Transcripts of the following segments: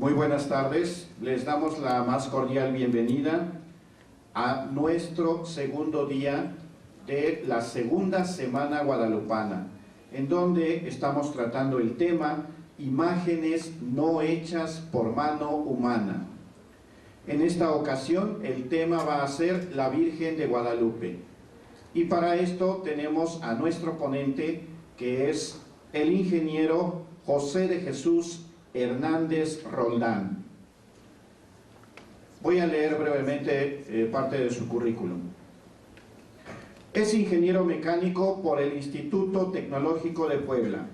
Muy buenas tardes, les damos la más cordial bienvenida a nuestro segundo día de la segunda semana guadalupana, en donde estamos tratando el tema imágenes no hechas por mano humana. En esta ocasión el tema va a ser la Virgen de Guadalupe, y para esto tenemos a nuestro ponente, que es el ingeniero José de Jesús Hernández Roldán. Voy a leer brevemente parte de su currículum. Es ingeniero mecánico por el Instituto Tecnológico de Puebla.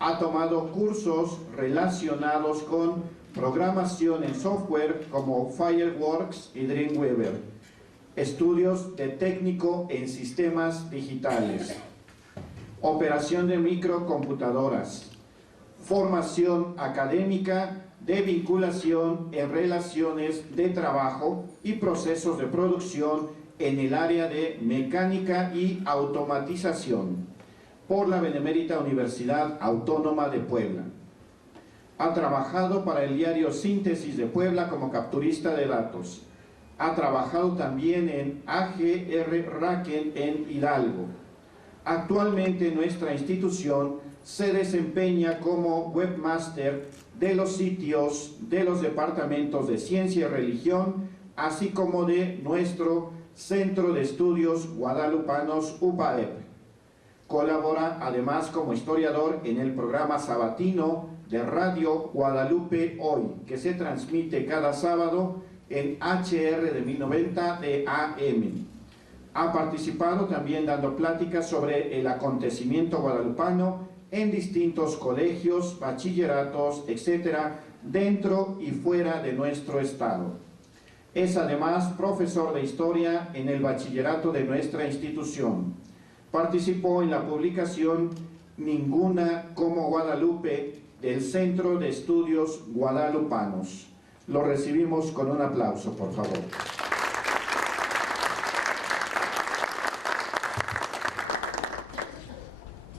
Ha tomado cursos relacionados con programación en software como Fireworks y Dreamweaver, estudios de técnico en sistemas digitales, operación de microcomputadoras, formación académica de vinculación en relaciones de trabajo y procesos de producción en el área de mecánica y automatización por la Benemérita Universidad Autónoma de Puebla. Ha trabajado para el diario Síntesis de Puebla como capturista de datos. Ha trabajado también en AGR Raken en Hidalgo. Actualmente nuestra institución se desempeña como webmaster de los sitios de los departamentos de Ciencia y Religión, así como de nuestro Centro de Estudios Guadalupanos UPAEP. Colabora además como historiador en el programa sabatino de Radio Guadalupe Hoy, que se transmite cada sábado en HR de 1090 de AM. Ha participado también dando pláticas sobre el acontecimiento guadalupano en distintos colegios, bachilleratos, etcétera, dentro y fuera de nuestro estado. Es además profesor de historia en el bachillerato de nuestra institución. Participó en la publicación Ninguna como Guadalupe del Centro de Estudios Guadalupanos. Lo recibimos con un aplauso, por favor.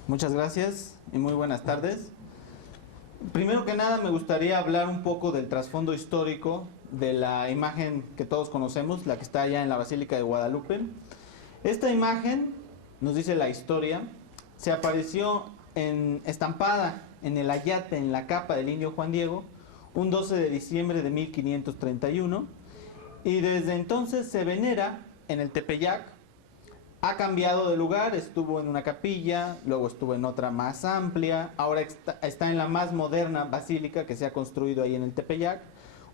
Muchas gracias y muy buenas tardes. Primero que nada me gustaría hablar un poco del trasfondo histórico de la imagen que todos conocemos, la que está allá en la Basílica de Guadalupe. Esta imagen, nos dice la historia, se apareció estampada en el ayate, en la capa del indio Juan Diego, un 12 de diciembre de 1531, y desde entonces se venera en el Tepeyac. Ha cambiado de lugar, estuvo en una capilla, luego estuvo en otra más amplia, ahora está en la más moderna basílica que se ha construido ahí en el Tepeyac.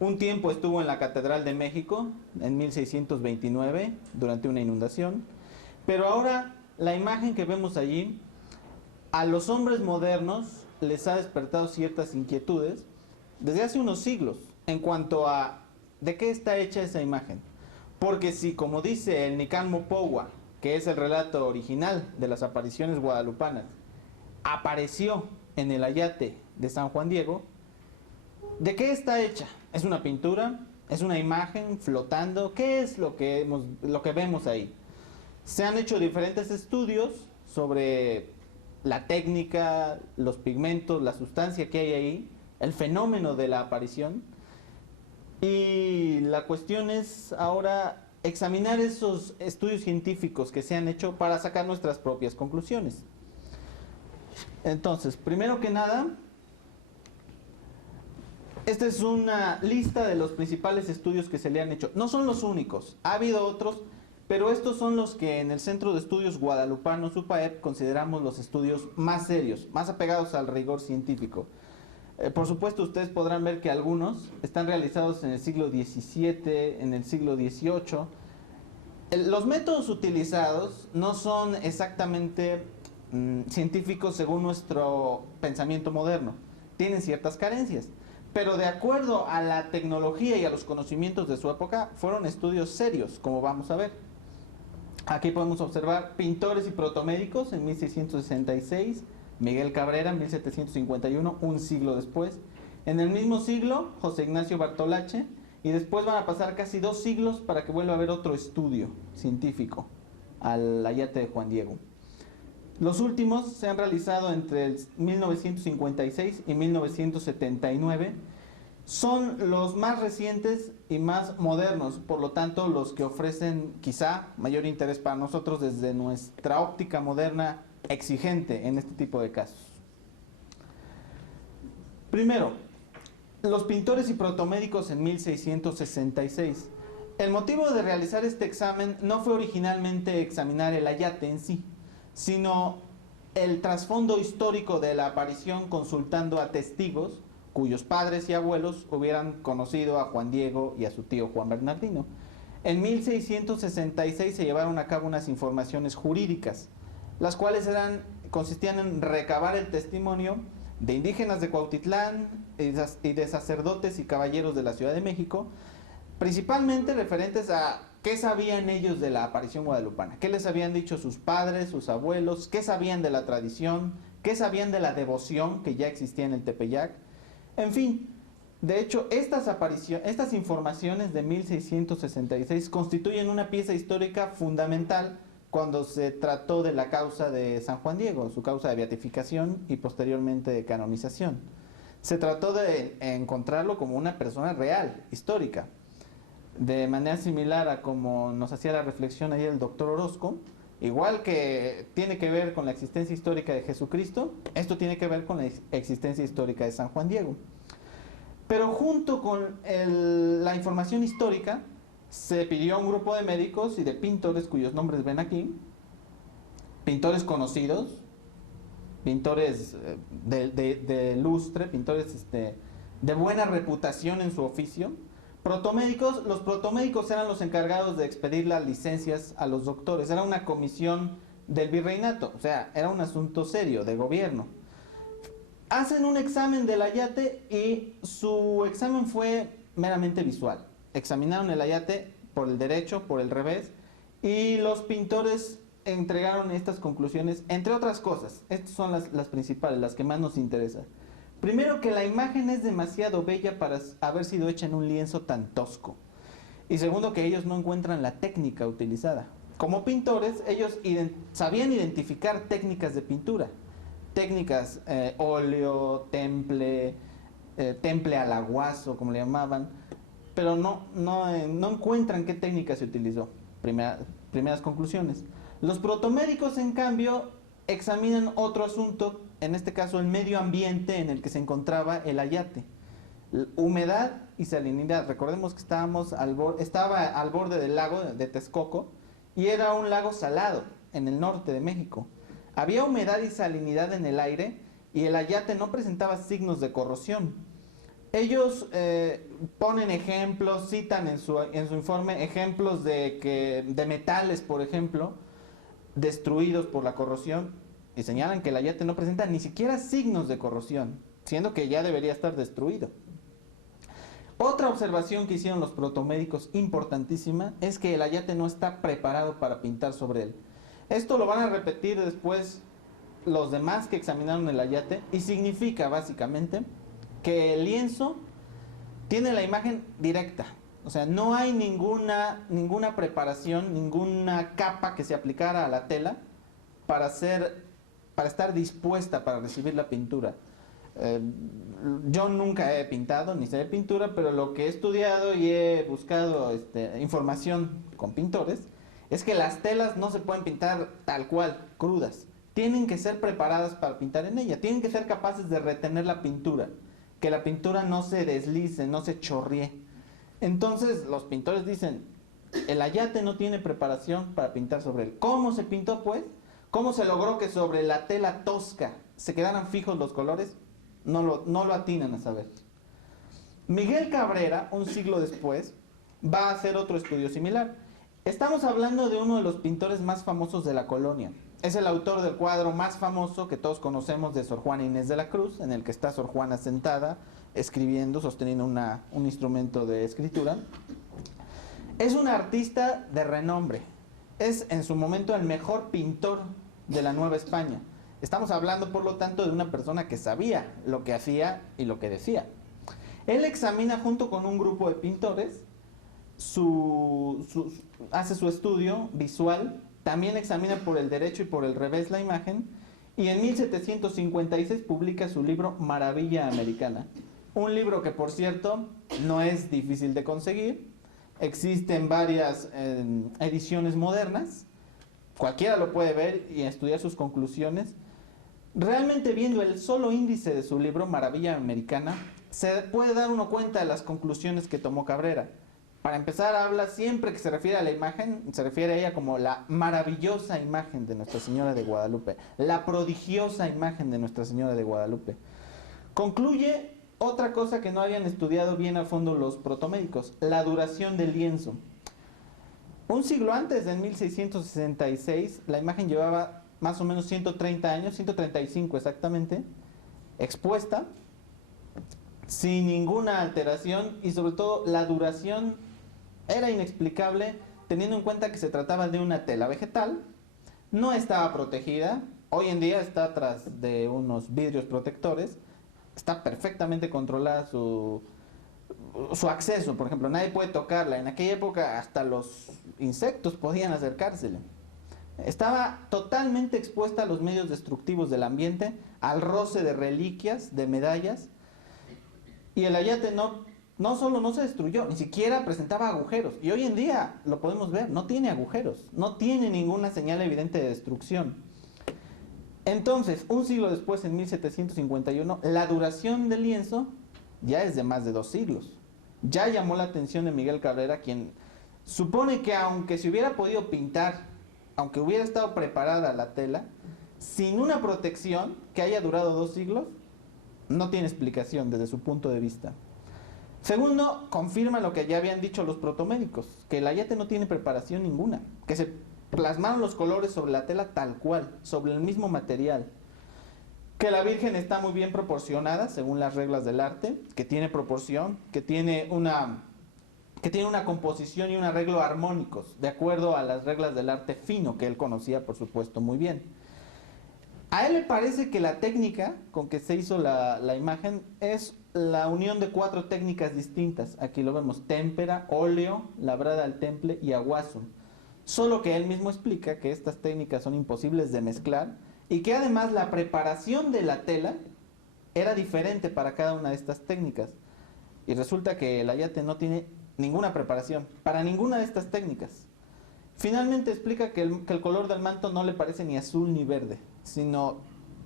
Un tiempo estuvo en la Catedral de México, en 1629, durante una inundación. Pero ahora la imagen que vemos allí, a los hombres modernos les ha despertado ciertas inquietudes desde hace unos siglos en cuanto a de qué está hecha esa imagen. Porque si, como dice el Nican Mopowa, que es el relato original de las apariciones guadalupanas, apareció en el ayate de San Juan Diego, ¿de qué está hecha? ¿Es una pintura? ¿Es una imagen flotando? ¿Qué es lo que vemos ahí? Se han hecho diferentes estudios sobre la técnica, los pigmentos, la sustancia que hay ahí, el fenómeno de la aparición, y la cuestión es ahora examinar esos estudios científicos que se han hecho para sacar nuestras propias conclusiones. Entonces, primero que nada, esta es una lista de los principales estudios que se le han hecho. No son los únicos, ha habido otros, pero estos son los que en el Centro de Estudios Guadalupanos UPAEP consideramos los estudios más serios, más apegados al rigor científico. Por supuesto, ustedes podrán ver que algunos están realizados en el siglo XVII, en el siglo XVIII. Los métodos utilizados no son exactamente científicos según nuestro pensamiento moderno. Tienen ciertas carencias, pero de acuerdo a la tecnología y a los conocimientos de su época, fueron estudios serios, como vamos a ver. Aquí podemos observar pintores y protomédicos en 1666, Miguel Cabrera en 1751, un siglo después. En el mismo siglo, José Ignacio Bartolache, y después van a pasar casi 2 siglos para que vuelva a haber otro estudio científico al ayate de Juan Diego. Los últimos se han realizado entre el 1956 y 1979 son los más recientes y más modernos, por lo tanto los que ofrecen quizá mayor interés para nosotros desde nuestra óptica moderna exigente en este tipo de casos. Primero, los pintores y protomédicos en 1666. El motivo de realizar este examen no fue originalmente examinar el ayate en sí, sino el trasfondo histórico de la aparición, consultando a testigos cuyos padres y abuelos hubieran conocido a Juan Diego y a su tío Juan Bernardino. En 1666 se llevaron a cabo unas informaciones jurídicas, las cuales consistían en recabar el testimonio de indígenas de Cuautitlán y de sacerdotes y caballeros de la Ciudad de México, principalmente referentes a qué sabían ellos de la aparición guadalupana, qué les habían dicho sus padres, sus abuelos, qué sabían de la tradición, qué sabían de la devoción que ya existía en el Tepeyac. En fin, de hecho, estas informaciones de 1666 constituyen una pieza histórica fundamental cuando se trató de la causa de San Juan Diego, su causa de beatificación y posteriormente de canonización. Se trató de encontrarlo como una persona real, histórica. De manera similar a como nos hacía la reflexión ayer el doctor Orozco, igual que tiene que ver con la existencia histórica de Jesucristo, esto tiene que ver con la existencia histórica de San Juan Diego. Pero junto con la información histórica, se pidió a un grupo de médicos y de pintores cuyos nombres ven aquí, pintores conocidos, pintores de lustre, pintores de buena reputación en su oficio, protomédicos. Los protomédicos eran los encargados de expedir las licencias a los doctores, era una comisión del virreinato, o sea, era un asunto serio, de gobierno. Hacen un examen del ayate y su examen fue meramente visual. Examinaron el ayate por el derecho, por el revés, y los pintores entregaron estas conclusiones, entre otras cosas. Estas son las principales, las que más nos interesan. Primero, que la imagen es demasiado bella para haber sido hecha en un lienzo tan tosco. Y segundo, que ellos no encuentran la técnica utilizada. Como pintores, ellos sabían identificar técnicas de pintura. Técnicas, óleo, temple al aguazo, como le llamaban, pero no encuentran qué técnica se utilizó. Primeras conclusiones. Los protomédicos, en cambio, examinan otro asunto, en este caso el medio ambiente en el que se encontraba el ayate. Humedad y salinidad. Recordemos que estaba al borde del lago de Texcoco y era un lago salado en el norte de México. Había humedad y salinidad en el aire y el ayate no presentaba signos de corrosión. Ellos ponen ejemplos, citan en su informe ejemplos de metales, por ejemplo, destruidos por la corrosión, y señalan que el ayate no presenta ni siquiera signos de corrosión, siendo que ya debería estar destruido. Otra observación que hicieron los protomédicos importantísima es que el ayate no está preparado para pintar sobre él. Esto lo van a repetir después los demás que examinaron el ayate y significa básicamente que el lienzo tiene la imagen directa, o sea, no hay ninguna preparación, ninguna capa que se aplicara a la tela para estar dispuesta para recibir la pintura. Yo nunca he pintado ni sé de pintura, pero lo que he estudiado y he buscado información con pintores es que las telas no se pueden pintar tal cual, crudas. Tienen que ser preparadas para pintar en ella, tienen que ser capaces de retener la pintura, que la pintura no se deslice, no se chorrie. Entonces los pintores dicen, el ayate no tiene preparación para pintar sobre él. ¿Cómo se pintó, pues? ¿Cómo se logró que sobre la tela tosca se quedaran fijos los colores? No lo atinan a saber. Miguel Cabrera, un siglo después, va a hacer otro estudio similar. Estamos hablando de uno de los pintores más famosos de la colonia. Es el autor del cuadro más famoso que todos conocemos de Sor Juana Inés de la Cruz, en el que está Sor Juana sentada, escribiendo, sosteniendo un instrumento de escritura. Es un artista de renombre. Es en su momento el mejor pintor de la Nueva España. Estamos hablando, por lo tanto, de una persona que sabía lo que hacía y lo que decía. Él examina junto con un grupo de pintores, hace su estudio visual, también examina por el derecho y por el revés la imagen, y en 1756 publica su libro Maravilla Americana, Un libro que, por cierto, no es difícil de conseguir. Existen varias ediciones modernas. Cualquiera lo puede ver y estudiar sus conclusiones. Realmente, viendo el solo índice de su libro, Maravilla Americana, se puede dar uno cuenta de las conclusiones que tomó Cabrera. Para empezar, habla siempre que se refiere a la imagen, se refiere a ella como la maravillosa imagen de Nuestra Señora de Guadalupe, la prodigiosa imagen de Nuestra Señora de Guadalupe. Concluye otra cosa que no habían estudiado bien a fondo los protomédicos, la duración del lienzo. Un siglo antes, en 1666, la imagen llevaba más o menos 130 años, 135 exactamente, expuesta, sin ninguna alteración, y sobre todo la duración era inexplicable, teniendo en cuenta que se trataba de una tela vegetal, no estaba protegida, hoy en día está tras de unos vidrios protectores, está perfectamente controlada su acceso, por ejemplo, nadie puede tocarla. En aquella época hasta los insectos podían acercársele. Estaba totalmente expuesta a los medios destructivos del ambiente, al roce de reliquias, de medallas, y el ayate no solo no se destruyó, ni siquiera presentaba agujeros. Y hoy en día lo podemos ver, no tiene agujeros, no tiene ninguna señal evidente de destrucción. Entonces, un siglo después, en 1751, la duración del lienzo ya es de más de 2 siglos. Ya llamó la atención de Miguel Cabrera, quien supone que aunque se hubiera podido pintar, aunque hubiera estado preparada la tela, sin una protección que haya durado 2 siglos, no tiene explicación desde su punto de vista. Segundo, confirma lo que ya habían dicho los protomédicos, que el ayate no tiene preparación ninguna, que se plasmaron los colores sobre la tela tal cual, sobre el mismo material, que la Virgen está muy bien proporcionada según las reglas del arte, que tiene proporción, que tiene una composición y un arreglo armónicos, de acuerdo a las reglas del arte fino, que él conocía, por supuesto, muy bien. A él le parece que la técnica con que se hizo la imagen es la unión de 4 técnicas distintas. Aquí lo vemos: témpera, óleo, labrada al temple y aguazo. Solo que él mismo explica que estas técnicas son imposibles de mezclar y que además la preparación de la tela era diferente para cada una de estas técnicas. Y resulta que el ayate no tiene ninguna preparación para ninguna de estas técnicas. Finalmente explica que el color del manto no le parece ni azul ni verde, sino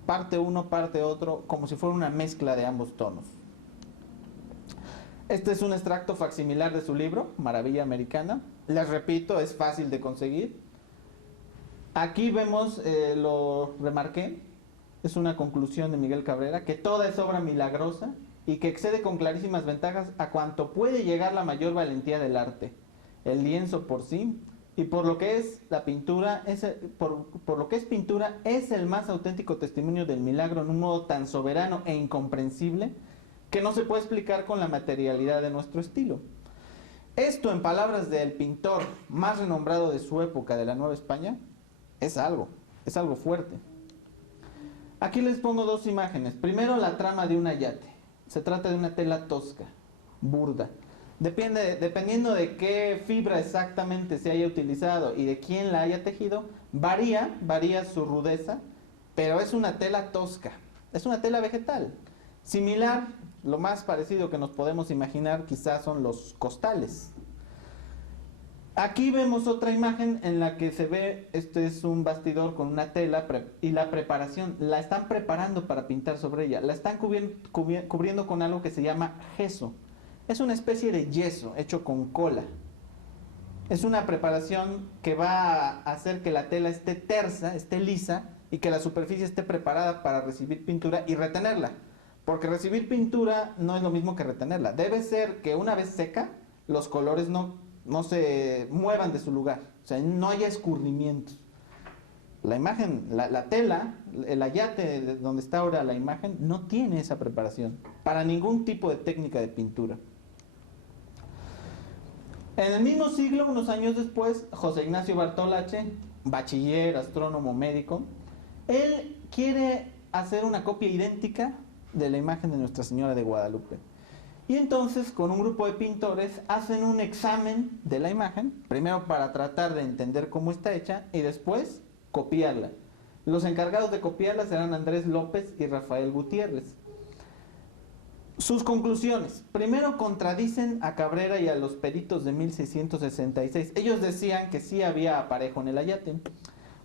parte uno, parte otro, como si fuera una mezcla de ambos tonos. Este es un extracto facsimilar de su libro, Maravilla Americana. Les repito, es fácil de conseguir. Aquí vemos, lo remarqué, es una conclusión de Miguel Cabrera, que toda es obra milagrosa y que excede con clarísimas ventajas a cuanto puede llegar la mayor valentía del arte. El lienzo por sí, y por lo que es la pintura, por lo que es pintura, es el más auténtico testimonio del milagro en un modo tan soberano e incomprensible que no se puede explicar con la materialidad de nuestro estilo. Esto, en palabras del pintor más renombrado de su época, de la Nueva España, es algo fuerte. Aquí les pongo 2 imágenes. Primero, la trama de un ayate. Se trata de una tela tosca, burda. Dependiendo de qué fibra exactamente se haya utilizado y de quién la haya tejido, varía su rudeza, pero es una tela tosca, es una tela vegetal. Similar, lo más parecido que nos podemos imaginar quizás son los costales. Aquí vemos otra imagen en la que se ve, este es un bastidor con una tela y la preparación, la están preparando para pintar sobre ella, la están cubriendo con algo que se llama gesso. Es una especie de yeso hecho con cola. Es una preparación que va a hacer que la tela esté tersa, esté lisa, y que la superficie esté preparada para recibir pintura y retenerla. Porque recibir pintura no es lo mismo que retenerla. Debe ser que una vez seca, los colores no se muevan de su lugar. O sea, no haya escurrimientos. La imagen, la tela, el ayate donde está ahora la imagen, no tiene esa preparación para ningún tipo de técnica de pintura. En el mismo siglo, unos años después, José Ignacio Bartolache, bachiller, astrónomo, médico, él quiere hacer una copia idéntica de la imagen de Nuestra Señora de Guadalupe. Y entonces, con un grupo de pintores, hacen un examen de la imagen, primero para tratar de entender cómo está hecha y después copiarla. Los encargados de copiarla serán Andrés López y Rafael Gutiérrez. Sus conclusiones. Primero, contradicen a Cabrera y a los peritos de 1666. Ellos decían que sí había aparejo en el ayate.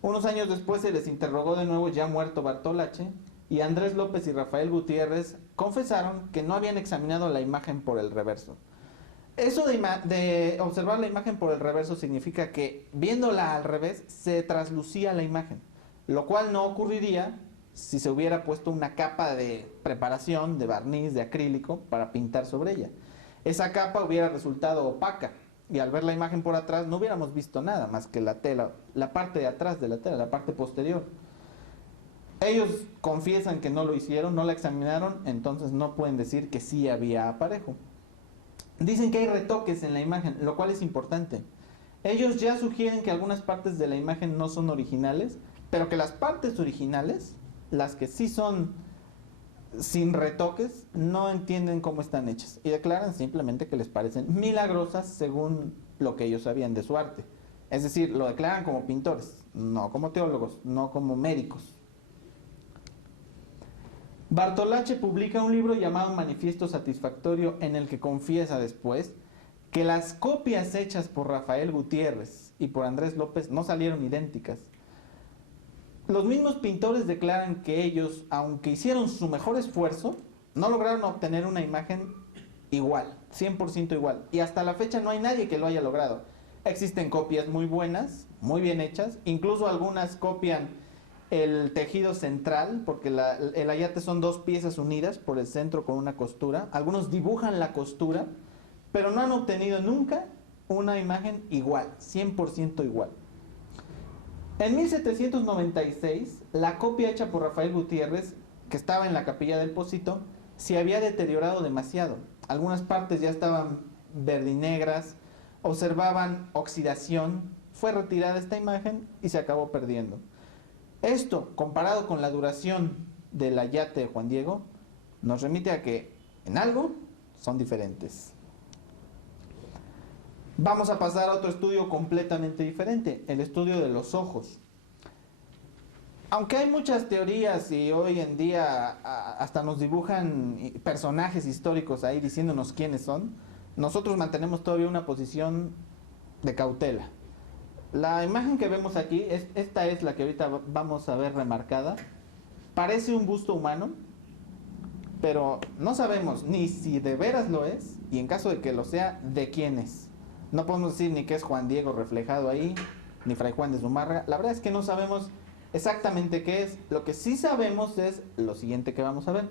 Unos años después se les interrogó de nuevo, ya muerto Bartolache, y Andrés López y Rafael Gutiérrez confesaron que no habían examinado la imagen por el reverso. Eso de observar la imagen por el reverso significa que viéndola al revés se traslucía la imagen, lo cual no ocurriría si se hubiera puesto una capa de preparación, de barniz, de acrílico para pintar sobre ella. Esa capa hubiera resultado opaca y al ver la imagen por atrás no hubiéramos visto nada más que la tela, la parte de atrás de la tela, la parte posterior. Ellos confiesan que no lo hicieron, no la examinaron, entonces no pueden decir que sí había aparejo. Dicen que hay retoques en la imagen, lo cual es importante. Ellos ya sugieren que algunas partes de la imagen no son originales, pero que las partes originales, las que sí son sin retoques, no entienden cómo están hechas y declaran simplemente que les parecen milagrosas según lo que ellos sabían de su arte. Es decir, lo declaran como pintores, no como teólogos, no como médicos. Bartolache publica un libro llamado Manifiesto Satisfactorio en el que confiesa después que las copias hechas por Rafael Gutiérrez y por Andrés López no salieron idénticas. Los mismos pintores declaran que ellos, aunque hicieron su mejor esfuerzo, no lograron obtener una imagen igual, 100% igual. Y hasta la fecha no hay nadie que lo haya logrado. Existen copias muy buenas, muy bien hechas, incluso algunas copian el tejido central, porque el ayate son dos piezas unidas por el centro con una costura. Algunos dibujan la costura, pero no han obtenido nunca una imagen igual, 100% igual. En 1796, la copia hecha por Rafael Gutiérrez, que estaba en la capilla del Pocito, se había deteriorado demasiado. Algunas partes ya estaban verdinegras, observaban oxidación, fue retirada esta imagen y se acabó perdiendo. Esto, comparado con la duración del ayate de Juan Diego, nos remite a que en algo son diferentes. Vamos a pasar a otro estudio completamente diferente, el estudio de los ojos. Aunque hay muchas teorías y hoy en día hasta nos dibujan personajes históricos ahí diciéndonos quiénes son, nosotros mantenemos todavía una posición de cautela. La imagen que vemos aquí, esta es la que ahorita vamos a ver remarcada. Parece un busto humano, pero no sabemos ni si de veras lo es, y en caso de que lo sea, de quién es. No podemos decir ni que es Juan Diego reflejado ahí, ni Fray Juan de Zumárraga. La verdad es que no sabemos exactamente qué es. Lo que sí sabemos es lo siguiente que vamos a ver.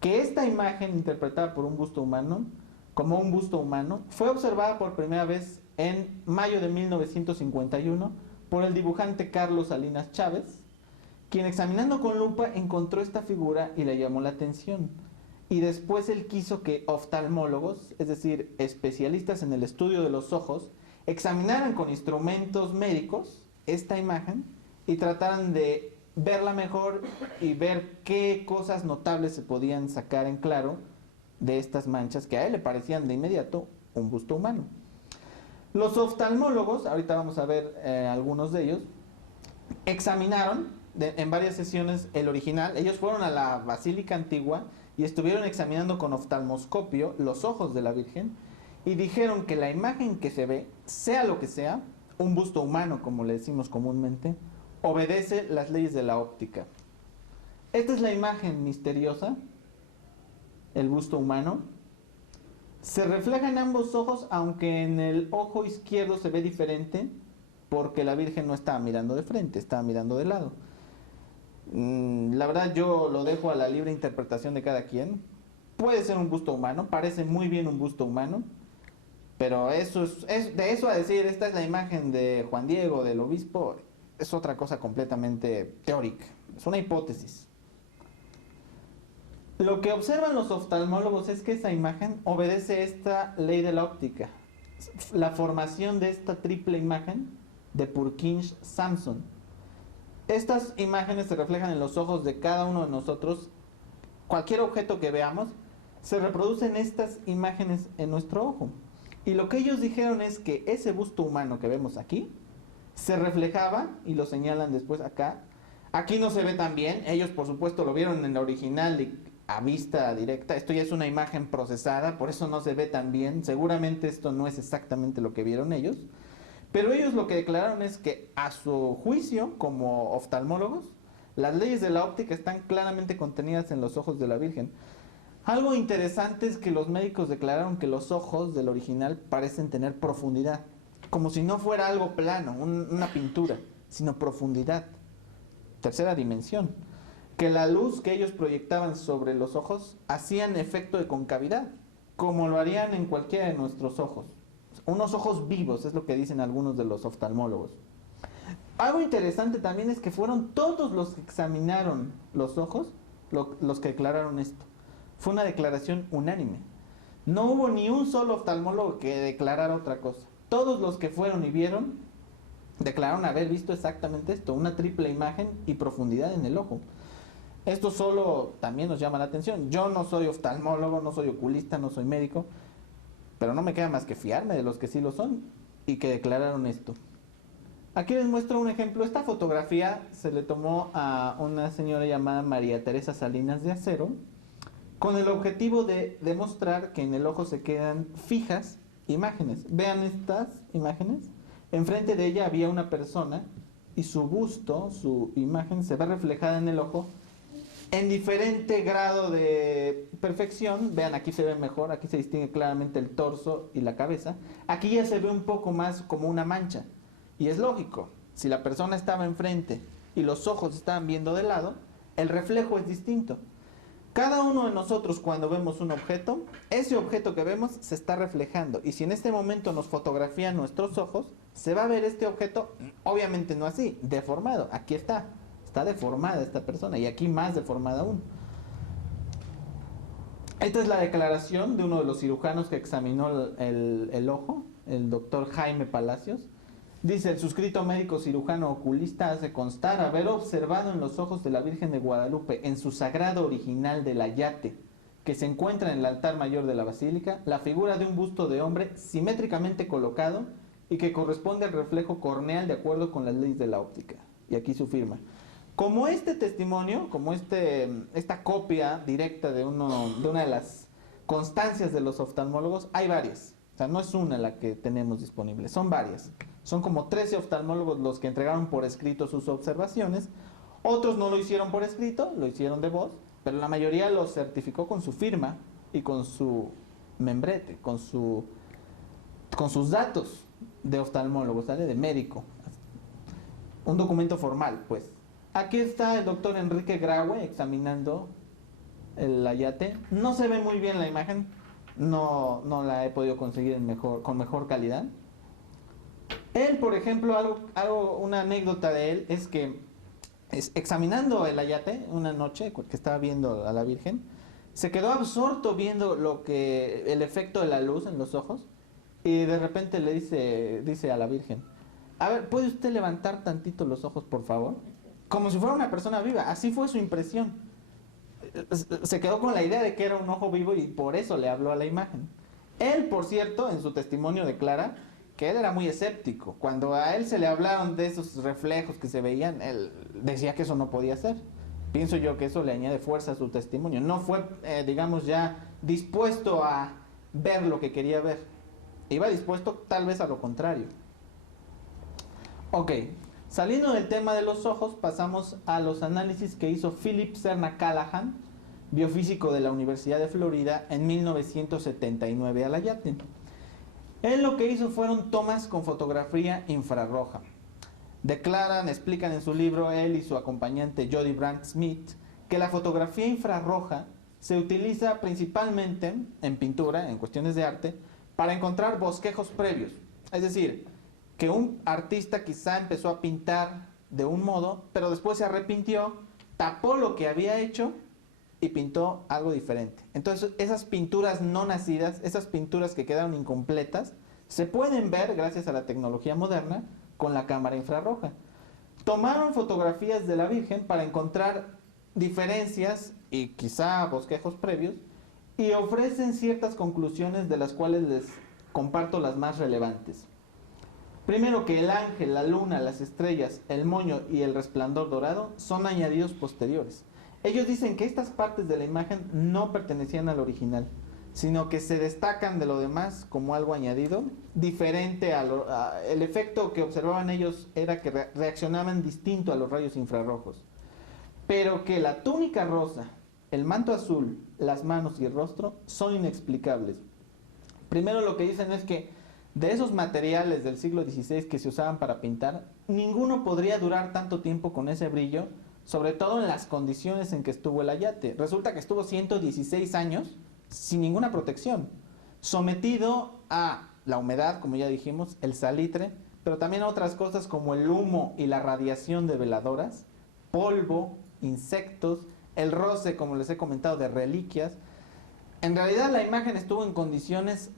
Que esta imagen interpretada por un busto humano, como un busto humano, fue observada por primera vez en mayo de 1951 por el dibujante Carlos Salinas Chávez, quien examinando con lupa encontró esta figura y le llamó la atención. Y después él quiso que oftalmólogos, es decir, especialistas en el estudio de los ojos, examinaran con instrumentos médicos esta imagen y trataran de verla mejor y ver qué cosas notables se podían sacar en claro de estas manchas que a él le parecían de inmediato un busto humano. Los oftalmólogos, ahorita vamos a ver algunos de ellos, examinaron en varias sesiones el original. Ellos fueron a la Basílica Antigua y estuvieron examinando con oftalmoscopio los ojos de la Virgen y dijeron que la imagen que se ve, sea lo que sea, un busto humano como le decimos comúnmente, obedece las leyes de la óptica. Esta es la imagen misteriosa, el busto humano. Se refleja en ambos ojos, aunque en el ojo izquierdo se ve diferente, porque la Virgen no estaba mirando de frente, estaba mirando de lado. La verdad yo lo dejo a la libre interpretación de cada quien. Puede ser un busto humano, parece muy bien un busto humano, pero eso es de eso a decir, esta es la imagen de Juan Diego, del obispo, es otra cosa completamente teórica, es una hipótesis. Lo que observan los oftalmólogos es que esa imagen obedece esta ley de la óptica, la formación de esta triple imagen de Purkinje-Samson. Estas imágenes se reflejan en los ojos de cada uno de nosotros. Cualquier objeto que veamos, se reproducen estas imágenes en nuestro ojo. Y lo que ellos dijeron es que ese busto humano que vemos aquí, se reflejaba, y lo señalan después acá. Aquí no se ve tan bien, ellos por supuesto lo vieron en el original a vista directa. Esto ya es una imagen procesada, por eso no se ve tan bien. Seguramente esto no es exactamente lo que vieron ellos. Pero ellos lo que declararon es que a su juicio, como oftalmólogos, las leyes de la óptica están claramente contenidas en los ojos de la Virgen. Algo interesante es que los médicos declararon que los ojos del original parecen tener profundidad, como si no fuera algo plano, una pintura, sino profundidad, tercera dimensión. Que la luz que ellos proyectaban sobre los ojos hacían efecto de concavidad, como lo harían en cualquiera de nuestros ojos. Unos ojos vivos, es lo que dicen algunos de los oftalmólogos. Algo interesante también es que fueron todos los que examinaron los ojos los que declararon esto. Fue una declaración unánime. No hubo ni un solo oftalmólogo que declarara otra cosa. Todos los que fueron y vieron declararon haber visto exactamente esto, una triple imagen y profundidad en el ojo. Esto solo también nos llama la atención. Yo no soy oftalmólogo, no soy oculista, no soy médico, pero no me queda más que fiarme de los que sí lo son y que declararon esto. Aquí les muestro un ejemplo. Esta fotografía se le tomó a una señora llamada María Teresa Salinas de Acero, con el objetivo de demostrar que en el ojo se quedan fijas imágenes. Vean estas imágenes. Enfrente de ella había una persona y su busto, su imagen, se ve reflejada en el ojo en diferente grado de perfección. Vean, aquí se ve mejor, aquí se distingue claramente el torso y la cabeza. Aquí ya se ve un poco más como una mancha. Y es lógico, si la persona estaba enfrente y los ojos estaban viendo de lado, el reflejo es distinto. Cada uno de nosotros cuando vemos un objeto, ese objeto que vemos se está reflejando. Y si en este momento nos fotografían nuestros ojos, se va a ver este objeto, obviamente no así, deformado. Aquí está deformada esta persona y aquí más deformada aún. Esta es la declaración de uno de los cirujanos que examinó el ojo, el doctor Jaime Palacios. Dice: el suscrito médico cirujano oculista hace constar haber observado en los ojos de la Virgen de Guadalupe, en su sagrado original del ayate, que se encuentra en el altar mayor de la basílica, la figura de un busto de hombre simétricamente colocado y que corresponde al reflejo corneal de acuerdo con las leyes de la óptica. Y aquí su firma. Como este testimonio, como esta copia directa de una de las constancias de los oftalmólogos, hay varias. O sea, no es una la que tenemos disponible, son varias. Son como 13 oftalmólogos los que entregaron por escrito sus observaciones. Otros no lo hicieron por escrito, lo hicieron de voz, pero la mayoría lo certificó con su firma y con su membrete, con sus datos de oftalmólogo, ¿sale? De médico. Un documento formal, pues. Aquí está el doctor Enrique Graue examinando el ayate. No se ve muy bien la imagen, no la he podido conseguir con mejor calidad. Él, por ejemplo, una anécdota de él es que examinando el ayate una noche que estaba viendo a la Virgen, se quedó absorto viendo el efecto de la luz en los ojos y de repente le dice a la Virgen: a ver, ¿puede usted levantar tantito los ojos, por favor? Como si fuera una persona viva. Así fue su impresión. Se quedó con la idea de que era un ojo vivo y por eso le habló a la imagen. Él, por cierto, en su testimonio declara que él era muy escéptico. Cuando a él se le hablaron de esos reflejos que se veían, él decía que eso no podía ser. Pienso yo que eso le añade fuerza a su testimonio. No fue, digamos, ya dispuesto a ver lo que quería ver. Iba dispuesto tal vez a lo contrario. Ok, saliendo del tema de los ojos, pasamos a los análisis que hizo Philip Serna Callahan, biofísico de la Universidad de Florida, en 1979 al ayate. Él lo que hizo fueron tomas con fotografía infrarroja. Explican en su libro, él y su acompañante Jody Brandt Smith, que la fotografía infrarroja se utiliza principalmente en pintura, en cuestiones de arte, para encontrar bosquejos previos. Es decir, que un artista quizá empezó a pintar de un modo, pero después se arrepintió, tapó lo que había hecho y pintó algo diferente. Entonces, esas pinturas no nacidas, esas pinturas que quedaron incompletas, se pueden ver gracias a la tecnología moderna con la cámara infrarroja. Tomaron fotografías de la Virgen para encontrar diferencias y quizá bosquejos previos y ofrecen ciertas conclusiones, de las cuales les comparto las más relevantes. Primero, que el ángel, la luna, las estrellas, el moño y el resplandor dorado son añadidos posteriores. Ellos dicen que estas partes de la imagen no pertenecían al original, sino que se destacan de lo demás como algo añadido, diferente el efecto que observaban ellos era que reaccionaban distinto a los rayos infrarrojos, pero que la túnica rosa, el manto azul, las manos y el rostro son inexplicables. Primero lo que dicen es que de esos materiales del siglo XVI que se usaban para pintar, ninguno podría durar tanto tiempo con ese brillo, sobre todo en las condiciones en que estuvo el ayate. Resulta que estuvo 116 años sin ninguna protección, sometido a la humedad, como ya dijimos, el salitre, pero también a otras cosas como el humo y la radiación de veladoras, polvo, insectos, el roce, como les he comentado, de reliquias. En realidad la imagen estuvo en condiciones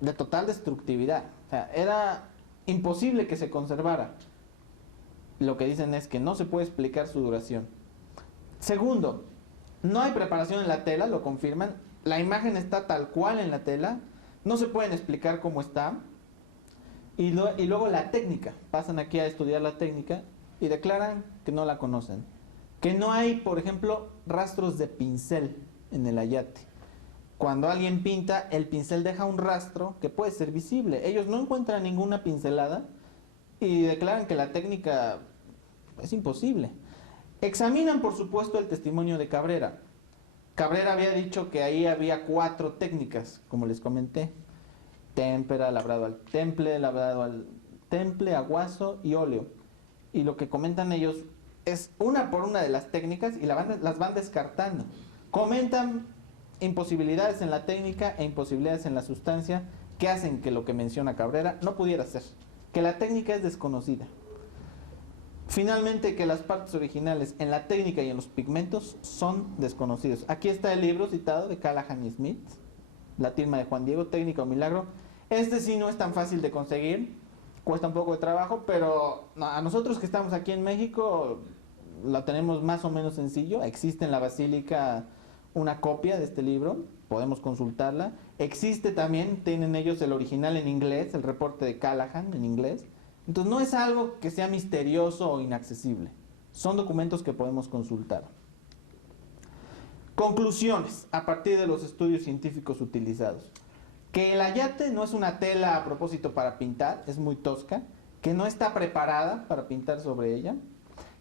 de total destructividad. O sea, era imposible que se conservara. Lo que dicen es que no se puede explicar su duración. Segundo, no hay preparación en la tela, lo confirman. La imagen está tal cual en la tela. No se pueden explicar cómo está. Y luego la técnica. Pasan aquí a estudiar la técnica y declaran que no la conocen. Que no hay, por ejemplo, rastros de pincel en el ayate. Cuando alguien pinta, el pincel deja un rastro que puede ser visible. Ellos no encuentran ninguna pincelada y declaran que la técnica es imposible. Examinan, por supuesto, el testimonio de Cabrera. Cabrera había dicho que ahí había 4 técnicas, como les comenté. Témpera, labrado al temple, aguazo y óleo. Y lo que comentan ellos es una por una de las técnicas y las van descartando. Comentan imposibilidades en la técnica e imposibilidades en la sustancia que hacen que lo que menciona Cabrera no pudiera ser, que la técnica es desconocida. Finalmente, que las partes originales en la técnica y en los pigmentos son desconocidos. Aquí está el libro citado de Callahan y Smith, La tilma de Juan Diego, Técnica o Milagro. Este sí no es tan fácil de conseguir, cuesta un poco de trabajo, pero a nosotros que estamos aquí en México la tenemos más o menos sencillo. Existe en la Basílica una copia de este libro, podemos consultarla. Existe también, tienen ellos el original en inglés, el reporte de Callahan en inglés. Entonces no es algo que sea misterioso o inaccesible. Son documentos que podemos consultar. Conclusiones a partir de los estudios científicos utilizados. Que el ayate no es una tela a propósito para pintar, es muy tosca. Que no está preparada para pintar sobre ella.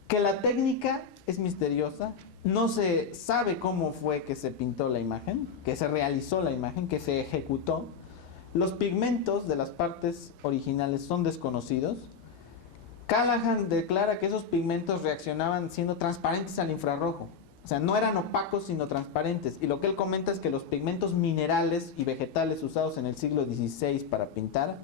Que la técnica es misteriosa. No se sabe cómo fue que se pintó la imagen, que se realizó la imagen, que se ejecutó. Los pigmentos de las partes originales son desconocidos. Callahan declara que esos pigmentos reaccionaban siendo transparentes al infrarrojo. O sea, no eran opacos sino transparentes. Y lo que él comenta es que los pigmentos minerales y vegetales usados en el siglo XVI para pintar,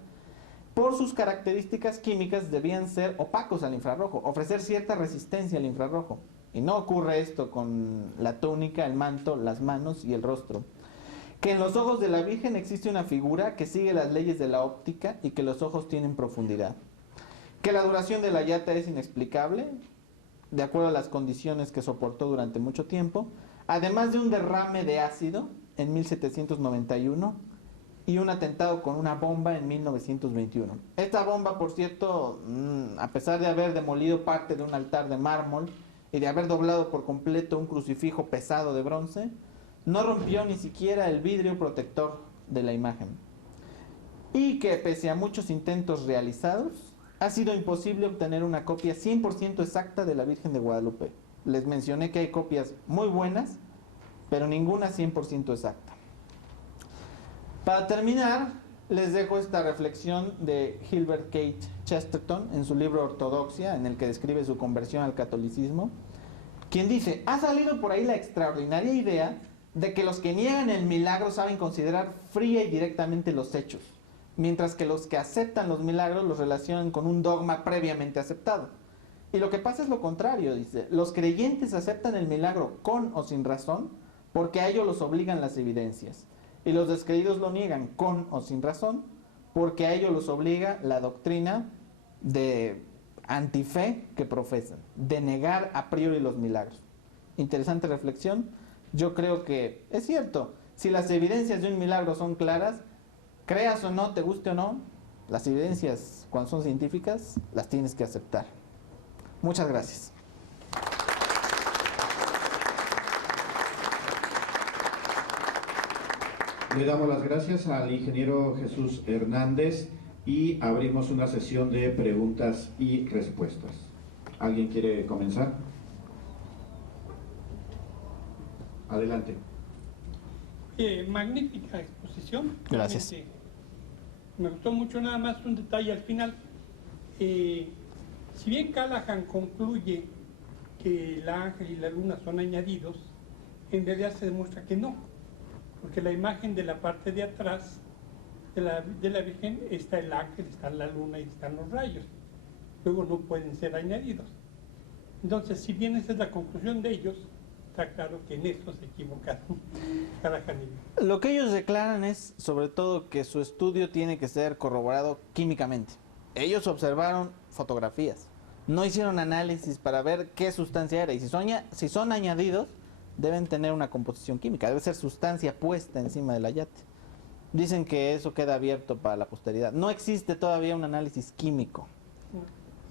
por sus características químicas, debían ser opacos al infrarrojo, ofrecer cierta resistencia al infrarrojo. Y no ocurre esto con la túnica, el manto, las manos y el rostro. Que en los ojos de la Virgen existe una figura que sigue las leyes de la óptica y que los ojos tienen profundidad. Que la duración de la yata es inexplicable, de acuerdo a las condiciones que soportó durante mucho tiempo, además de un derrame de ácido en 1791 y un atentado con una bomba en 1921. Esta bomba, por cierto, a pesar de haber demolido parte de un altar de mármol y de haber doblado por completo un crucifijo pesado de bronce, no rompió ni siquiera el vidrio protector de la imagen. Y que pese a muchos intentos realizados, ha sido imposible obtener una copia 100% exacta de la Virgen de Guadalupe. Les mencioné que hay copias muy buenas, pero ninguna 100% exacta. Para terminar, les dejo esta reflexión de Gilbert Keith Chesterton en su libro Ortodoxia, en el que describe su conversión al catolicismo, quien dice: ha salido por ahí la extraordinaria idea de que los que niegan el milagro saben considerar fría y directamente los hechos, mientras que los que aceptan los milagros los relacionan con un dogma previamente aceptado. Y lo que pasa es lo contrario, dice: los creyentes aceptan el milagro con o sin razón, porque a ello los obligan las evidencias. Y los descreídos lo niegan con o sin razón, porque a ello los obliga la doctrina de antife que profesan, de negar a priori los milagros. Interesante reflexión. Yo creo que es cierto, si las evidencias de un milagro son claras, creas o no, te guste o no, las evidencias, cuando son científicas, las tienes que aceptar. Muchas gracias. Le damos las gracias al ingeniero Jesús Hernández y abrimos una sesión de preguntas y respuestas. ¿Alguien quiere comenzar? Adelante. Magnífica exposición. Gracias. Realmente me gustó mucho, nada más un detalle al final. Si bien Callahan concluye que el ángel y la luna son añadidos, en realidad se demuestra que no, porque la imagen de la parte de atrás de la Virgen está el ángel, está la luna y están los rayos. Luego no pueden ser añadidos. Entonces, si bien esa es la conclusión de ellos, está claro que en esto se equivocaron Callahan y Lo que ellos declaran es, sobre todo, que su estudio tiene que ser corroborado químicamente. Ellos observaron fotografías, no hicieron análisis para ver qué sustancia era. Y si son añadidos, deben tener una composición química, debe ser sustancia puesta encima del ayate. Dicen que eso queda abierto para la posteridad. No existe todavía un análisis químico.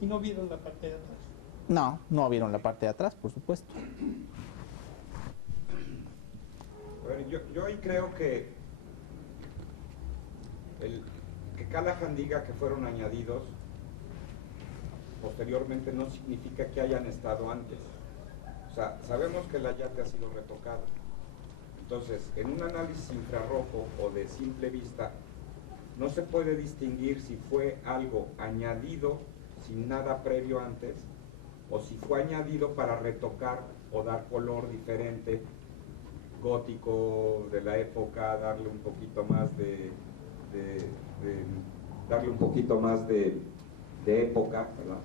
¿Y no vieron la parte de atrás? No vieron la parte de atrás, por supuesto. Bueno, yo ahí creo que Callahan diga que fueron añadidos posteriormente no significa que hayan estado antes. O sea, sabemos que el ayate ha sido retocado. Entonces, en un análisis infrarrojo o de simple vista, no se puede distinguir si fue algo añadido sin nada previo antes, o si fue añadido para retocar o dar color diferente, gótico de la época, darle un poquito más de época, ¿verdad?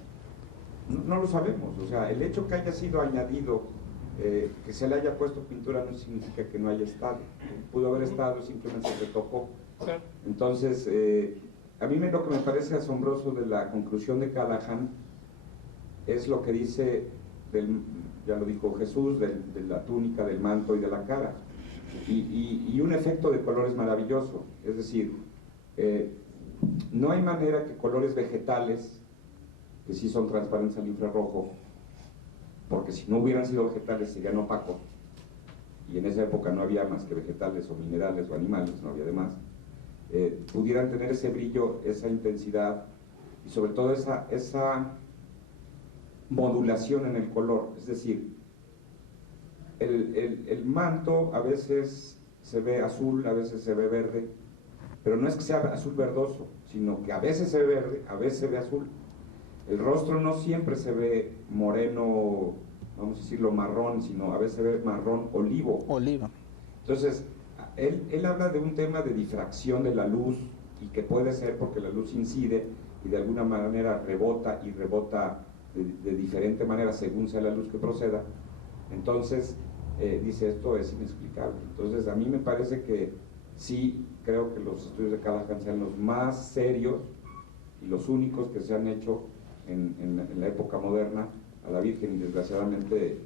No lo sabemos. O sea, el hecho que haya sido añadido, que se le haya puesto pintura, no significa que no haya estado. Pudo haber estado, simplemente se retocó. Entonces, a mí lo que me parece asombroso de la conclusión de Callahan es lo que dice, ya lo dijo Jesús, de la túnica, del manto y de la cara. Y un efecto de colores maravilloso. Es decir, no hay manera que colores vegetales, que sí son transparentes al infrarrojo, porque si no hubieran sido vegetales serían opacos, y en esa época no había más que vegetales o minerales o animales, no había demás, pudieran tener ese brillo, esa intensidad, y sobre todo esa modulación en el color. Es decir, el manto a veces se ve azul, a veces se ve verde, pero no es que sea azul verdoso, sino que a veces se ve verde, a veces se ve azul. El rostro no siempre se ve moreno, vamos a decirlo marrón, sino a veces se ve marrón olivo. Oliva. Entonces, él habla de un tema de difracción de la luz, y que puede ser porque la luz incide y de alguna manera rebota y rebota de diferente manera según sea la luz que proceda. Entonces, dice, esto es inexplicable. Entonces, a mí me parece que sí, creo que los estudios de Callahan sean los más serios y los únicos que se han hecho en la época moderna a la Virgen, y desgraciadamente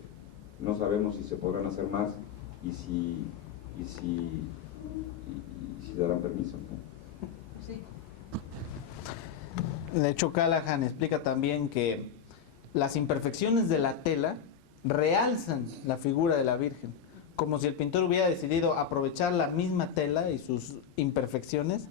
no sabemos si se podrán hacer más y si darán permiso, ¿no? Sí. De hecho, Callahan explica también que las imperfecciones de la tela realzan la figura de la Virgen, como si el pintor hubiera decidido aprovechar la misma tela y sus imperfecciones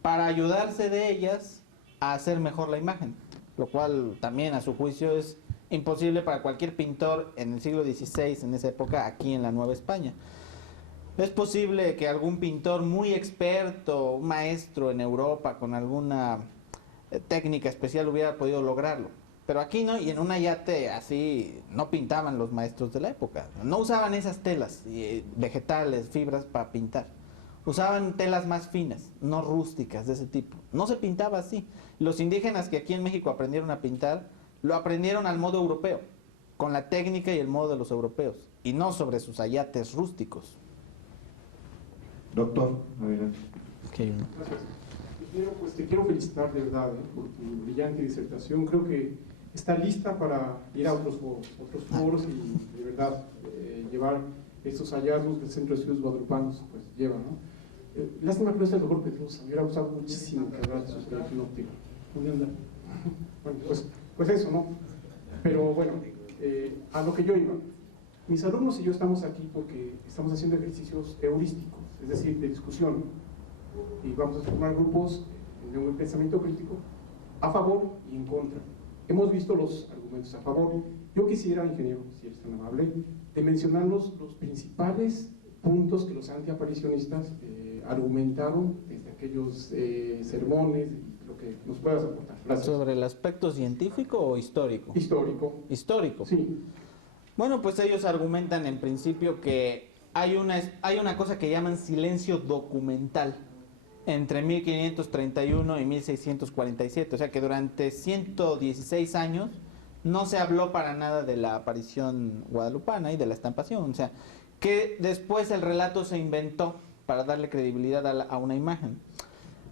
para ayudarse de ellas a hacer mejor la imagen, lo cual también a su juicio es imposible para cualquier pintor en el siglo XVI, en esa época, aquí en la Nueva España. Es posible que algún pintor muy experto, un maestro en Europa con alguna técnica especial hubiera podido lograrlo, pero aquí no, y en un ayate así no pintaban los maestros de la época, no usaban esas telas vegetales, fibras para pintar, usaban telas más finas, no rústicas de ese tipo, no se pintaba así. Los indígenas que aquí en México aprendieron a pintar, lo aprendieron al modo europeo, con la técnica y el modo de los europeos, y no sobre sus ayates rústicos. Doctor, adelante. Gracias. Primero, pues te quiero felicitar de verdad por tu brillante disertación. Creo que está lista para ir a otros foros y de verdad llevar estos hallazgos del Centro de Estudios Guadalupanos, pues lleva, ¿no? Lástima que no sea el doctor Pedrosa, me hubiera gustado muchísimo que hablara sobre proyección óptica. Bueno, pues eso, ¿no? Pero bueno, a lo que yo iba. Mis alumnos y yo estamos aquí porque estamos haciendo ejercicios heurísticos, es decir, de discusión, y vamos a formar grupos de un pensamiento crítico a favor y en contra. Hemos visto los argumentos a favor. Yo quisiera, ingeniero, si eres tan amable, de mencionar los principales puntos que los antiaparicionistas argumentaron desde aquellos sermones, lo que nos puedas aportar. Gracias. ¿Sobre el aspecto científico o histórico? Histórico. Histórico. Sí. Bueno, pues ellos argumentan en principio que hay una cosa que llaman silencio documental entre 1531 y 1647, o sea que durante 116 años no se habló para nada de la aparición guadalupana y de la estampación, o sea que después el relato se inventó para darle credibilidad a una imagen.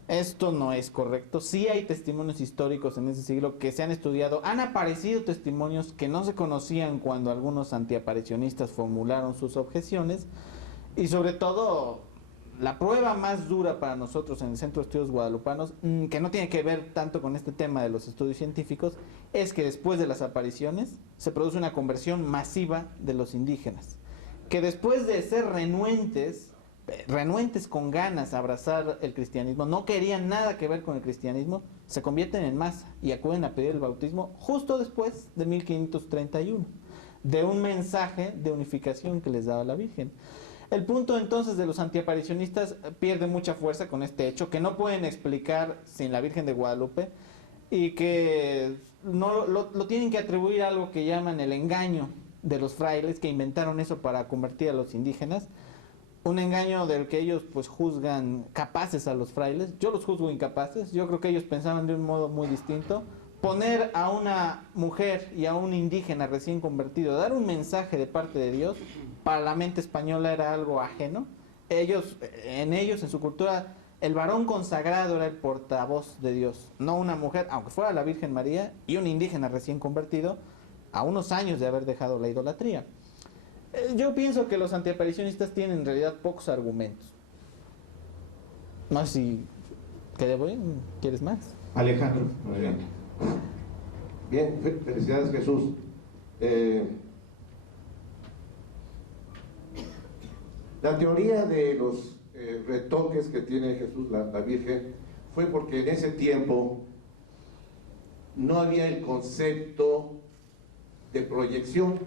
Esto no es correcto. Sí hay testimonios históricos en ese siglo que se han estudiado. Han aparecido testimonios que no se conocían cuando algunos antiaparicionistas formularon sus objeciones. Y sobre todo, la prueba más dura para nosotros en el Centro de Estudios Guadalupanos, que no tiene que ver tanto con este tema de los estudios científicos, es que después de las apariciones se produce una conversión masiva de los indígenas. Que después de ser renuentes con ganas a abrazar el cristianismo, no querían nada que ver con el cristianismo, se convierten en masa y acuden a pedir el bautismo justo después de 1531, de un mensaje de unificación que les daba la Virgen. El punto entonces de los antiaparicionistas pierde mucha fuerza con este hecho, que no pueden explicar sin la Virgen de Guadalupe y que no lo tienen que atribuir a algo que llaman el engaño de los frailes, que inventaron eso para convertir a los indígenas. Un engaño del que ellos pues juzgan capaces a los frailes. Yo los juzgo incapaces. Yo creo que ellos pensaban de un modo muy distinto. Poner a una mujer y a un indígena recién convertido, dar un mensaje de parte de Dios, para la mente española era algo ajeno. En su cultura, el varón consagrado era el portavoz de Dios, no una mujer, aunque fuera la Virgen María, y un indígena recién convertido, a unos años de haber dejado la idolatría. Yo pienso que los antiaparicionistas tienen en realidad pocos argumentos. No sé si... ¿Qué debo ir? ¿Quieres más? Alejandro, adelante. Bien, felicidades Jesús. La teoría de los retoques que tiene Jesús, la Virgen, fue porque en ese tiempo no había el concepto de proyección.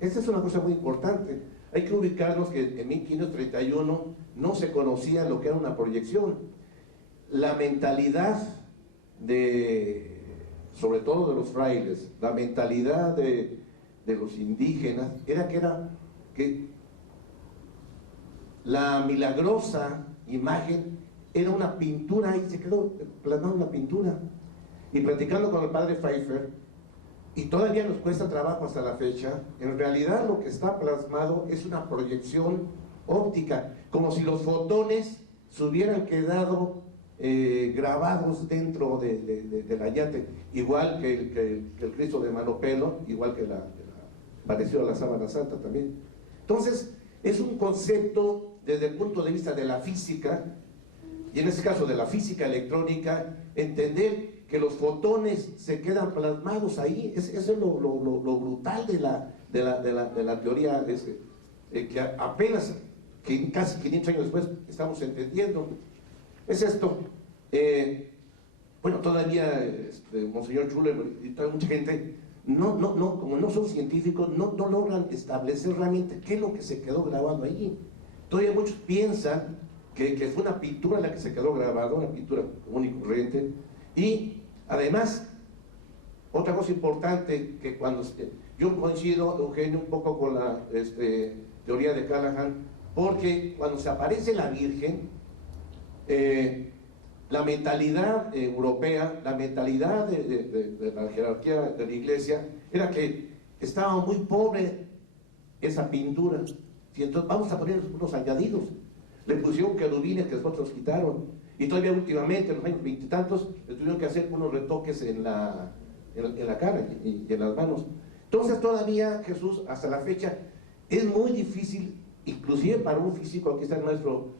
Esta es una cosa muy importante. Hay que ubicarnos que en 1531 no se conocía lo que era una proyección. La mentalidad sobre todo de los frailes, la mentalidad de los indígenas, era que la milagrosa imagen era una pintura y se quedó plasmada una pintura. Y platicando con el padre Pfeiffer, y todavía nos cuesta trabajo hasta la fecha, en realidad lo que está plasmado es una proyección óptica, como si los fotones se hubieran quedado grabados dentro de la llante, igual que el Cristo de Manopelo, igual que pareció a la Sábana Santa también. Entonces, es un concepto desde el punto de vista de la física, y en este caso de la física electrónica, entender que los fotones se quedan plasmados ahí. Eso es lo brutal de la teoría, que apenas, que casi 500 años después estamos entendiendo. Es esto. Bueno, todavía Monseñor Schuller y toda mucha gente, como no son científicos, no logran establecer realmente qué es lo que se quedó grabado ahí. Todavía muchos piensan que fue una pintura la que se quedó grabada, una pintura común y corriente. Y además, otra cosa importante, que cuando yo coincido, Eugenio, un poco con la teoría de Callahan, porque cuando se aparece la Virgen, la mentalidad europea, la mentalidad de la jerarquía de la iglesia, era que estaba muy pobre esa pintura, y entonces vamos a poner unos añadidos. Le pusieron querubines que después los quitaron, y todavía últimamente, en los años 20 y tantos, le tuvieron que hacer unos retoques en la cara y en las manos. Entonces todavía Jesús, hasta la fecha, es muy difícil, inclusive para un físico, aquí está el maestro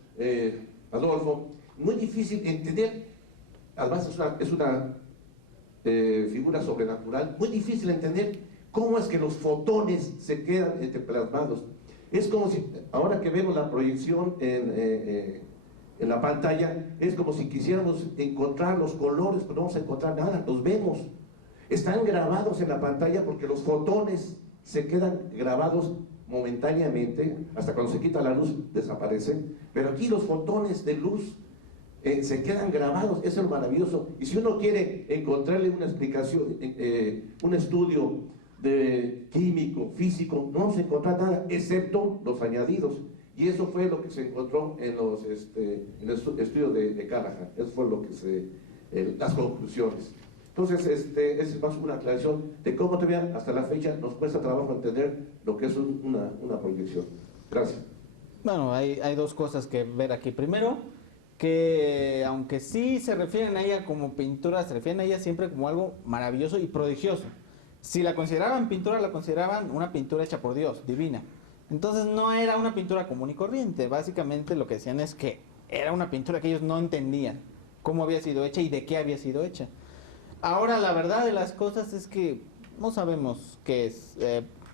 Adolfo, muy difícil entender. Además es una figura sobrenatural, muy difícil entender cómo es que los fotones se quedan plasmados. Es como si, ahora que vemos la proyección en la pantalla, es como si quisiéramos encontrar los colores, pero no vamos a encontrar nada, los vemos. Están grabados en la pantalla porque los fotones se quedan grabados momentáneamente, hasta cuando se quita la luz desaparecen, pero aquí los fotones de luz se quedan grabados, eso es lo maravilloso. Y si uno quiere encontrarle una explicación, un estudio de químico, físico, no vamos a encontrar nada, excepto los añadidos. Y eso fue lo que se encontró en el estudio de Callahan. Eso fue lo que las conclusiones. Entonces, es más una aclaración de cómo todavía hasta la fecha nos cuesta trabajo entender lo que es una proyección. Gracias. Bueno, hay dos cosas que ver aquí. Primero, que aunque sí se refieren a ella como pintura, se refieren a ella siempre como algo maravilloso y prodigioso. Si la consideraban pintura, la consideraban una pintura hecha por Dios, divina. Entonces no era una pintura común y corriente. Básicamente lo que decían es que era una pintura que ellos no entendían cómo había sido hecha y de qué había sido hecha. Ahora la verdad de las cosas es que no sabemos qué es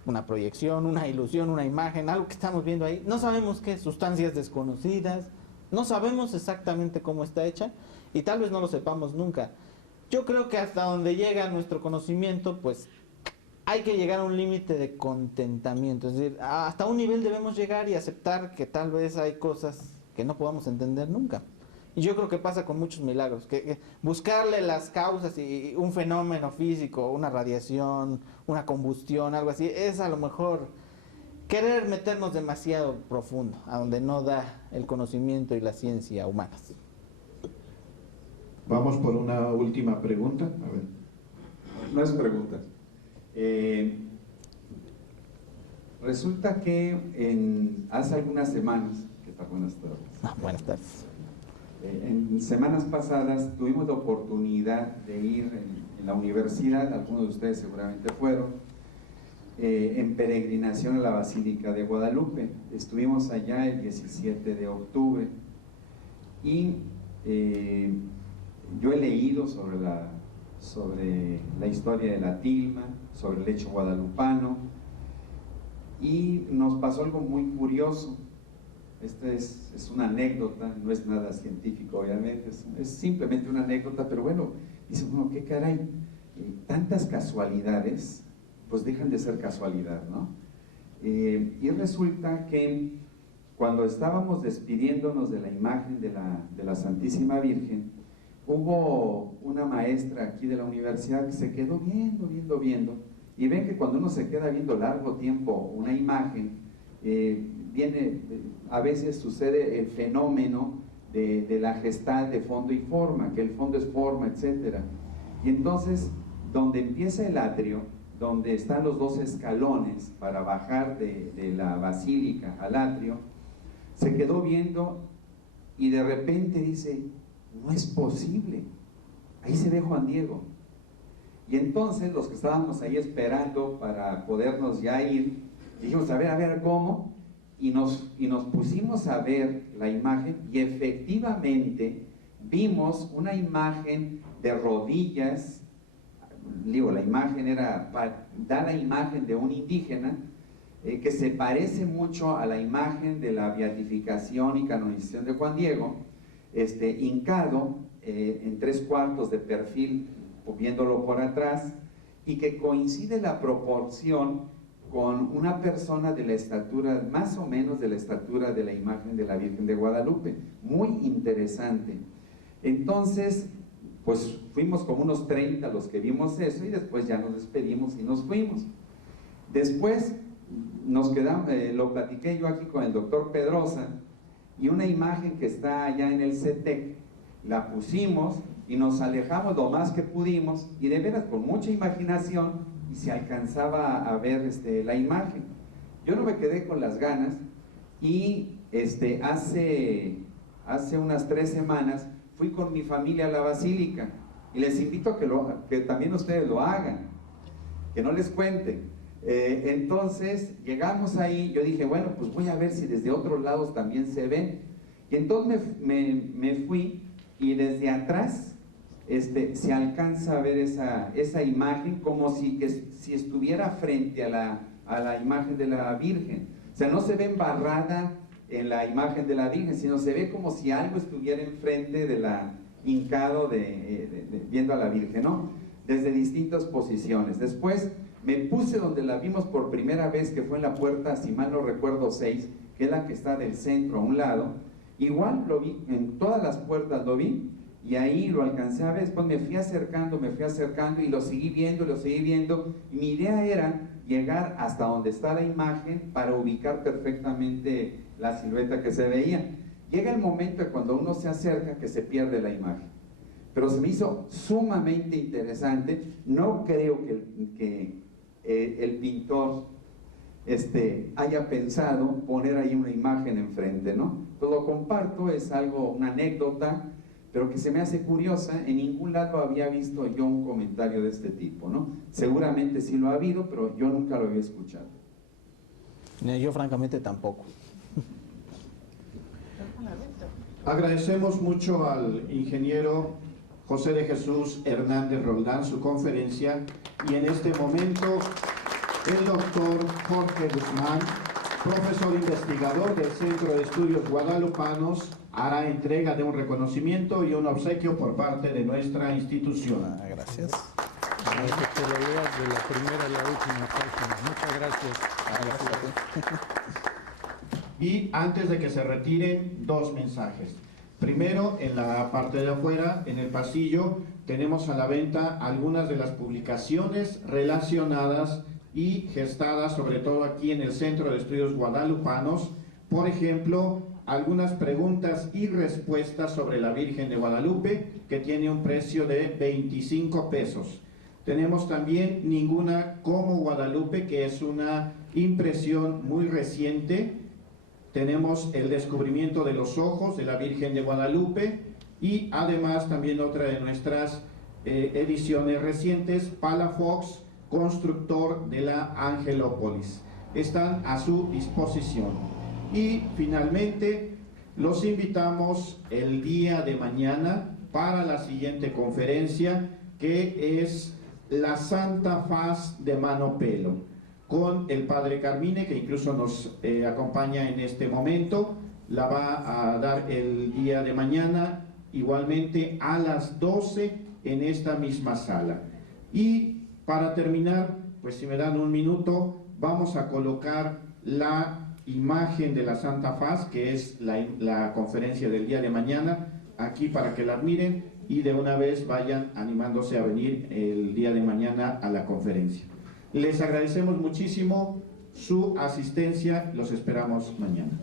una proyección, una ilusión, una imagen, algo que estamos viendo ahí. No sabemos qué es, sustancias desconocidas. No sabemos exactamente cómo está hecha y tal vez no lo sepamos nunca. Yo creo que hasta donde llega nuestro conocimiento, pues hay que llegar a un límite de contentamiento. Es decir, hasta un nivel debemos llegar y aceptar que tal vez hay cosas que no podamos entender nunca. Y yo creo que pasa con muchos milagros, que buscarle las causas y un fenómeno físico, una radiación, una combustión, algo así, es a lo mejor querer meternos demasiado profundo, a donde no da el conocimiento y la ciencia humanas. Vamos por una última pregunta. A ver. No es pregunta. Resulta que hace algunas semanas, ¿qué tal? Buenas tardes. Buenas tardes. En semanas pasadas tuvimos la oportunidad de ir en la universidad, algunos de ustedes seguramente fueron, en peregrinación a la Basílica de Guadalupe. Estuvimos allá el 17 de octubre y yo he leído sobre la historia de la tilma, sobre el hecho guadalupano, y nos pasó algo muy curioso. Esta es una anécdota, no es nada científico obviamente, es simplemente una anécdota, pero bueno, dice uno, qué caray, tantas casualidades pues dejan de ser casualidad, ¿no? Y resulta que cuando estábamos despidiéndonos de la imagen de la Santísima Virgen, hubo una maestra aquí de la universidad que se quedó viendo, y ven que cuando uno se queda viendo largo tiempo una imagen, a veces sucede el fenómeno de la gestalt de fondo y forma, que el fondo es forma, etc. Y entonces, donde empieza el atrio, donde están los dos escalones para bajar de la basílica al atrio, se quedó viendo y de repente dice, no es posible, ahí se ve Juan Diego. Y entonces los que estábamos ahí esperando para podernos ya ir, dijimos, a ver, ¿cómo? Y nos pusimos a ver la imagen y efectivamente vimos una imagen de rodillas. Digo, la imagen da la imagen de un indígena que se parece mucho a la imagen de la beatificación y canonización de Juan Diego, hincado en 3/4 de perfil, viéndolo por atrás, y que coincide la proporción con una persona de la estatura, más o menos de la estatura de la imagen de la Virgen de Guadalupe. Muy interesante. Entonces, pues fuimos como unos 30 los que vimos eso y después ya nos despedimos y nos fuimos. Después nos quedamos, lo platiqué yo aquí con el doctor Pedrosa, y una imagen que está allá en el CETEC, la pusimos y nos alejamos lo más que pudimos y de veras con mucha imaginación y se alcanzaba a ver la imagen. Yo no me quedé con las ganas y hace unas 3 semanas fui con mi familia a la basílica y les invito a que también ustedes lo hagan, que no les cuente. Entonces llegamos ahí, yo dije, bueno, pues voy a ver si desde otros lados también se ven. Y entonces me fui y desde atrás se alcanza a ver esa imagen como si estuviera frente a la imagen de la Virgen. O sea, no se ve embarrada en la imagen de la Virgen, sino se ve como si algo estuviera enfrente de la hincado viendo a la Virgen, ¿no? Desde distintas posiciones. Después me puse donde la vimos por primera vez, que fue en la puerta, si mal no recuerdo, 6, que es la que está del centro a un lado. Igual lo vi, en todas las puertas lo vi, y ahí lo alcancé a ver. Después me fui acercando y lo seguí viendo, y mi idea era llegar hasta donde está la imagen para ubicar perfectamente la silueta que se veía. Llega el momento de cuando uno se acerca que se pierde la imagen, pero se me hizo sumamente interesante. No creo que el pintor haya pensado poner ahí una imagen enfrente, ¿no? Pues lo comparto, es algo, una anécdota, pero que se me hace curiosa. En ningún lado había visto yo un comentario de este tipo, ¿no? Seguramente sí lo ha habido, pero yo nunca lo había escuchado. Yo francamente tampoco. Agradecemos mucho al ingeniero José de Jesús Hernández Roldán su conferencia, y en este momento el doctor Jorge Guzmán, profesor investigador del Centro de Estudios Guadalupanos, hará entrega de un reconocimiento y un obsequio por parte de nuestra institución. Gracias. Que lo leas de la primera a la última página. Muchas gracias. Y antes de que se retiren, dos mensajes. Primero, en la parte de afuera, en el pasillo, tenemos a la venta algunas de las publicaciones relacionadas y gestadas, sobre todo aquí en el Centro de Estudios Guadalupanos. Por ejemplo, algunas preguntas y respuestas sobre la Virgen de Guadalupe, que tiene un precio de 25 pesos. Tenemos también Ninguna como Guadalupe, que es una impresión muy reciente. Tenemos El descubrimiento de los ojos de la Virgen de Guadalupe, y además también otra de nuestras ediciones recientes, Palafox, constructor de la Angelópolis. Están a su disposición. Y finalmente, los invitamos el día de mañana para la siguiente conferencia, que es La Santa Faz de Mano Pelo, con el Padre Carmine, que incluso nos acompaña en este momento. La va a dar el día de mañana, igualmente a las 12 en esta misma sala. Y para terminar, pues si me dan un minuto, vamos a colocar la imagen de la Santa Faz, que es la conferencia del día de mañana, aquí para que la admiren y de una vez vayan animándose a venir el día de mañana a la conferencia. Les agradecemos muchísimo su asistencia, los esperamos mañana.